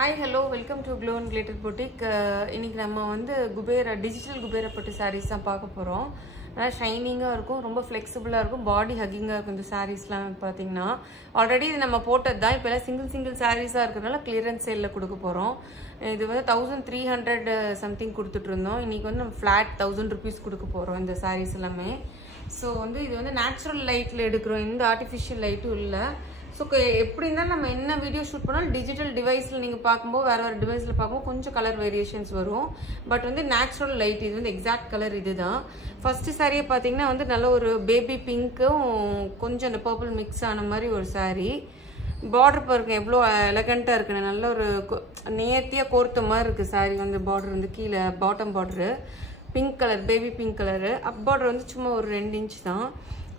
Hi, hello, welcome to Glow and Glitter Boutique. இன்னைக்கு நம்ம வந்து குபேரா டிஜிட்டல் குபேரா பட்டு sarees தான் பார்க்க போறோம். நல்லா ஷைனிங்கா இருக்கும், ரொம்ப ஃப்ளெக்சிபிளா இருக்கும், பாடி ஹக்கிங்கா இருக்கும் இந்த sareesலாம் பாத்தீங்கன்னா. ஆல்ரெடி இது நம்ம போட்டது தான். இப்போ சிங்கிள் sarees-ஆ இருக்கறனால கிளியரன்ஸ் சேல்ல கொடுக்க போறோம். இது வந்து 1300 something கொடுத்துட்டு இருந்தோம். இன்னைக்கு வந்து நம்ம flat 1000 rupees கொடுக்க போறோம் இந்த sarees எல்லாமே. சோ வந்து இது வந்து நேச்சுரல் லைட்ல எடுக்கிறோம், எந்த ஆர்ட்டிஃபிஷியல் லைட்டும் இல்ல. So எப்படி இருந்தாலும் நம்ம என்ன வீடியோ ஷூட் பண்ணாலும் டிஜிட்டல் டிவைஸ்ல நீங்க பாக்கும்போது வேற டிவைஸ்ல பாக்கும்போது கொஞ்சம் கலர் வேரியேஷன்ஸ் வரும். பட் வந்து நேச்சுரல் லைட் இது வந்து எக்ஸாக்ட் கலர் இதுதான். ஃபர்ஸ்ட் சாரியை பாத்தீங்கன்னா வந்து நல்ல ஒரு பேபி பிங்க்கும் கொஞ்சம் அந்த பர்பிள் மிக்ஸ் ஆன மாதிரி ஒரு சாரி. பார்டர் பாருங்க எவ்வளோ எலகண்டா இருக்கு, நல்ல ஒரு நேர்த்தியா கோர்த்த மாதிரி இருக்கு சாரி. வந்து பார்டர் வந்து கீழே bottom border pink colour, baby pink colour. Up border வந்து சும்மா ஒரு 2 inch தான்.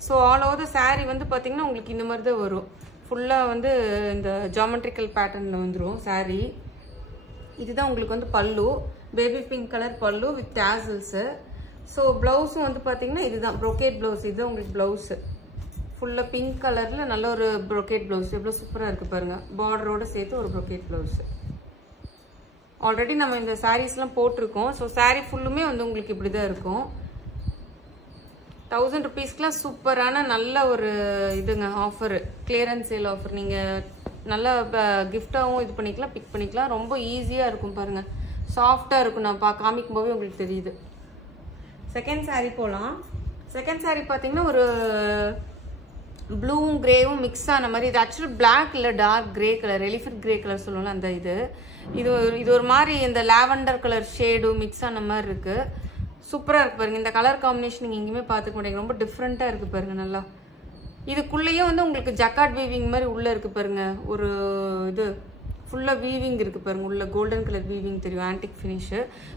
So all over the sari வந்து பாத்தீங்கன்னா உங்களுக்கு இந்த மாதிரி தான் வரும். ஃபுல்லா வந்து இந்த ஜியோமெட்ரிக்கல் பேட்டர்ன்ல வந்துரும் சாரி. இதுதான் உங்களுக்கு வந்து பல்லு, பேபி பிங்க் கலர் பல்லு வித் டாசல்ஸ். ஸோ பிளவுஸும் வந்து பாத்தீங்கன்னா இதுதான் ப்ரோகேட் பிளவுஸ். இதுதான் உங்களுக்கு பிளவுஸ் ஃபுல்லா பிங்க் கலர்ல நல்ல ஒரு ப்ரோகேட் பிளவுஸ். எவ்வளவு சூப்பரா இருக்கு பாருங்க, பார்டரோட சேர்த்து ஒரு ப்ரோகேட் பிளவுஸ். ஆல்ரெடி நம்ம இந்த சாரீஸ்லாம் போட்டிருக்கோம். ஸோ சாரி ஃபுல்லுமே வந்து உங்களுக்கு இப்படிதான் இருக்கும். 1000 rupeesக்குலாம் சூப்பரான நல்ல ஒரு இதுங்க ஆஃபர், கிளியரன்ஸ் சேல் ஆஃபர். நீங்க நல்லா கிஃப்டாவும் இது பண்ணிக்கலாம், பிக் பண்ணிக்கலாம். ரொம்ப ஈஸியா இருக்கும் பாருங்க, சாஃப்டா இருக்கும். நான் காமிக்கும் போதே உங்களுக்கு தெரியுது. செகண்ட் சாரி போலாம். செகண்ட் சாரி பாத்தீங்கன்னா ஒரு ப்ளூவும் கிரேவும் மிக்ஸ் ஆன மாதிரி. இது ஆக்சுவலி பிளாக் இல்ல dark grey colour, elephant grey colour சொல்லுவோம்ல அந்த இது ஒரு மாதிரி இந்த லாவெண்டர் கலர் ஷேடும் மிக்ஸ் ஆன மாதிரி இருக்கு. சூப்பரா இருக்கு பாருங்க. இந்த கலர் காம்பினேஷன் நீங்க எங்கேயுமே பாத்துக்க மாட்டீங்க, ரொம்ப டிஃப்ரெண்டா இருக்கு பாருங்க. நல்லா இதுக்குள்ளேயே வந்து உங்களுக்கு ஜக்கார்ட் வீவிங் மாதிரி உள்ள இருக்கு பாருங்க. ஒரு இது ஃபுல்லா வீவிங் இருக்கு பாருங்க, உள்ள கோல்டன் கலர் வீவிங் தெரியும், antique finish.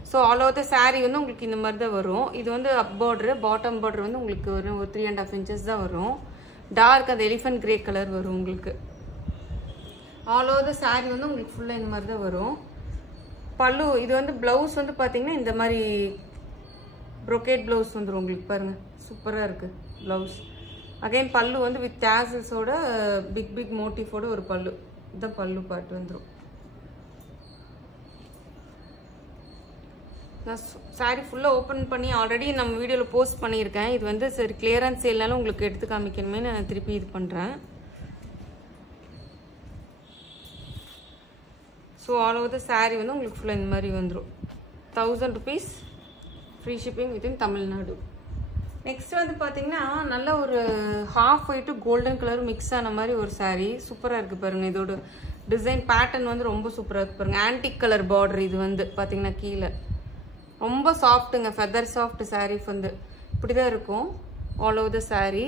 So all over the sari வந்து உங்களுக்கு இந்த மாதிரி தான் வரும். இது வந்து அப் பார்டர், பாட்டம் பார்டர் வந்து உங்களுக்கு ஒரு 3.5 inches தான் வரும். டார்க் அந்த எலிஃபென்ட் கிரே கலர் வரும் உங்களுக்கு. ஆல் ஓவர் த சாரி வந்து உங்களுக்கு ஃபுல்லா இந்த மாதிரி தான் வரும். பல்லு இது வந்து பிளவுஸ் வந்து பாத்தீங்கன்னா இந்த மாதிரி ப்ரோகேட் பிளவுஸ் வந்துடும் உங்களுக்கு பாருங்க, சூப்பரா இருக்கு பிளவுஸ். அகைன் பல்லு வந்து வித் டாசல்ஸோட பிக் மோட்டிஃபோட ஒரு பல்லு. இதுதான் பல்லு பார்ட் வந்துடும். நான் சாரி ஃபுல்லா ஓப்பன் பண்ணி ஆல்ரெடி நம்ம வீடியோல போஸ்ட் பண்ணியிருக்கேன். இது வந்து சரி கிளியரன்ஸ் சேல்னால உங்களுக்கு எடுத்து காமிக்கணுமே நான் திருப்பி இது பண்றேன். So all over the sari வந்து உங்களுக்கு ஃபுல்லா இந்த மாதிரி வந்துடும். 1000 rupees free shipping within Tamil Nadu. Next வந்து பாத்தீங்கன்னா நல்ல ஒரு half white golden colour mix ஆன மாதிரி ஒரு சாரி. சூப்பரா இருக்கு பாருங்க. இதோட டிசைன் பேட்டர்ன் வந்து ரொம்ப சூப்பரா இருக்கு பாருங்க. ஆன்டிக் கலர் பார்டர் இது வந்து பாத்தீங்கன்னா கீழே ரொம்ப சாஃப்ட்டுங்க, ஃபெதர் சாஃப்ட் சாரி வந்து இப்படிதான் இருக்கும் ஆல் ஓவர் த சாரி.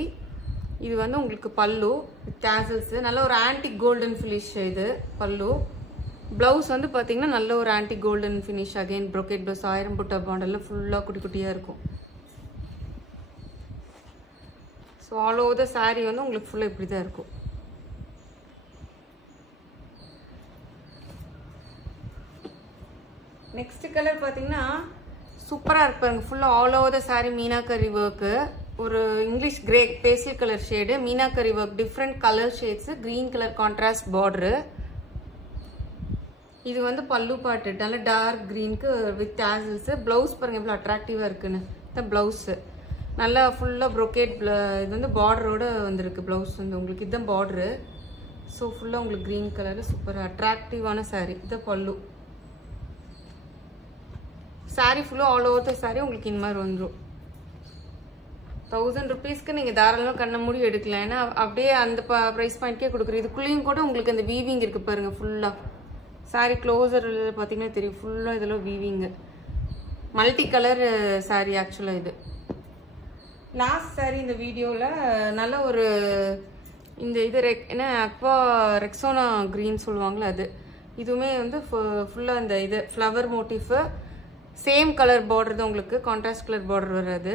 இது வந்து உங்களுக்கு பல்லு வித் டாசல்ஸ், நல்ல ஒரு ஆன்டிக் கோல்டன் ஃபினிஷ் இது பல்லு. பிளவுஸ் வந்து பாத்தீங்கன்னா நல்ல ஒரு antique golden finish. Again brocade blouse 1000 புட்டா பாண்டல்ல ஃபுல்லா குட்டி குட்டியா இருக்கும். So all over the sari வந்து உங்களுக்கு ஃபுல்லா இப்படிதான் இருக்கும். நெக்ஸ்ட் கலர் பாத்தீங்கன்னா சூப்பரா இருப்பாங்க. ஃபுல்லா all over the sari meenakari work, ஒரு English grey pastel colour shade, meenakari work, different colour shades, green colour contrast border. இது வந்து பல்லு பாட்டு நல்ல டார்க் கிரீனுக்கு வித் டாசல்ஸ். பிளவுஸ் பாருங்க எவ்வளவு அட்ராக்டிவா இருக்குன்னு. இந்த பிளவுஸ் நல்லா ஃபுல்லா ப்ரோகேட், இது வந்து பார்டரோட வந்திருக்கு பிளவுஸ் வந்து உங்களுக்கு. இதுதான் பார்டரு. ஸோ ஃபுல்லா உங்களுக்கு கிரீன் கலர் சூப்பர் அட்ராக்டிவான சாரி. இது பல்லு. சாரி ஃபுல்லா ஆல் ஓவர் த சாரி உங்களுக்கு இந்த மாதிரி வந்துடும். 1000 rupeesக்கு நீங்க தாராளமா கண்ண மூடி எடுக்கலாம். ஏன்னா அப்படியே அந்த பிரைஸ் பாயிண்ட்கே கொடுக்குறது. இதுக்குள்ளேயும் கூட உங்களுக்கு அந்த வீவிங் இருக்கு பாருங்க. ஃபுல்லா சாரி க்ளோசர் பாத்தீங்கன்னா தெரியும், ஃபுல்லா இதெல்லாம் வீவிங் மல்டி கலர் சாரி. ஆக்சுவலா இது லாஸ்ட் சாரி இந்த வீடியோல நல்ல ஒரு இந்த இது என்ன அக்வா ரெக்ஸோனா கிரீன் சொல்லுவாங்களா அது. இதுவுமே வந்து ஃபுல்லா இந்த இது flower motif, same colour border தான் உங்களுக்கு, கான்ட்ராஸ்ட் கலர் பார்டர் வராது.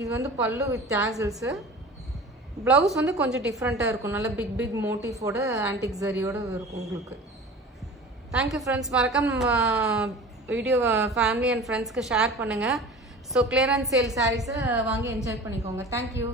இது வந்து பல்லு வித் டாசல்ஸ். பிளவுஸ் வந்து கொஞ்சம் டிஃப்ரெண்டா இருக்கும், நல்ல பிக் மோட்டிஃபோட ஆன்டிக் ஜரியோட இருக்கும் உங்களுக்கு. Thank you friends. மறக்காம வீடியோ ஃபேமிலி அண்ட் ஃப்ரெண்ட்ஸ்க்கு ஷேர் பண்ணுங்க. ஸோ கிளியரன்ஸ் சேல் சாரீஸை வாங்கி என்ஜாய் பண்ணிக்கோங்க. தேங்க்யூ.